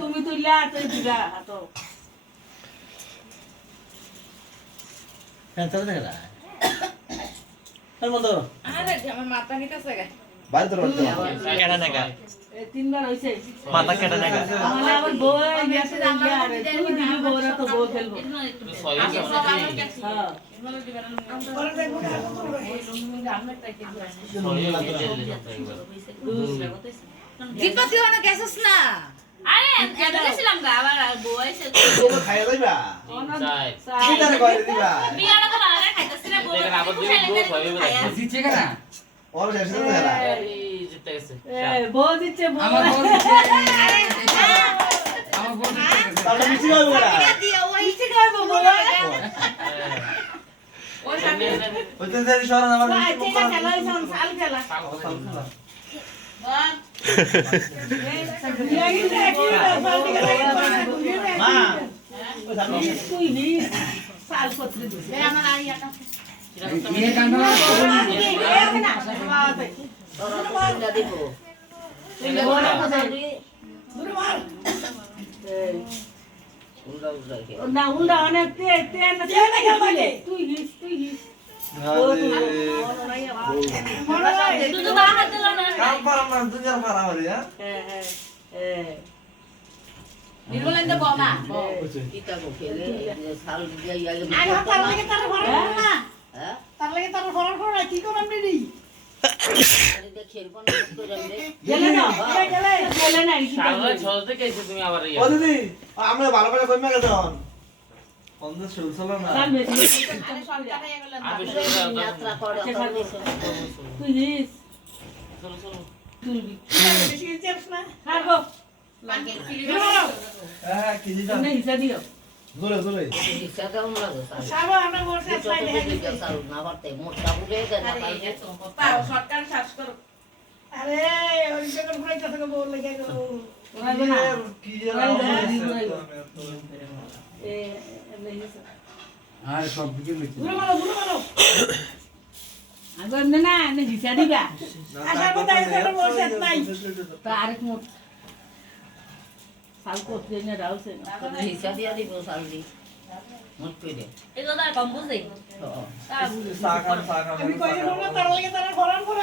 তুমি তুললা তুই দিলা হাতো হ্যাঁ বন্ধ আরে আমার মাথা নিতেছে গা বাইরে রাখতে কেটে নেগা? তিনবার হইছে। মাথা কেটে নেগা? আমার আবার বউ গেছে ইয়া রে দিবি বউরা তো বউ খেলব। হ্যাঁ। দীপতি অনেক গেছিস না আরে গেছিলাম গা আবার বউ এসে খাইয়া যাইবা কইরে দিবা বিয়ার কথা না খাইতেছি না বউ বউ খাইয়া দিচ্ছে কেনা ওর শেষে তো দেখা এই জিততে গেছে। এই বউ দিচ্ছে বউ আমার বউ দিচ্ছে আমার বউ দিচ্ছে তাহলে মিছি কইবো না খাইবো বউ হ্যাঁ। ওই সামনে ওই তো সেই শহর আমার আই ঠিক আছে খেলা সাল খেলা মা তুই নি সাল পত্রে দিছে আমার আইয়াটা ইয়ে কান্না না উল্টা অনেক তে তে না তুই হিস তুই হিস তুই তো বাহার দিল না কাম হ্যাঁ হ্যাঁ হ্যাঁ হ্যাঁ নির্মলেন দে বমা গেলে না গেলে গেলে। না সামনে ছয় থেকে এসে তুমি আবার ইয়ে। আমরা ভালো করে আরে সরকারে এগুলো আমি শুনলাম, তুই হ্যাঁ না এমনি হিসা আর সব দিকে আগে এমনি না এমনি হিসা দিবা আরেক মোট সাল করতে না রাউছে এগুলো তো কম বুঝে সাকান সাকান আমি কইলে না তার লাগে তারা ফরান করে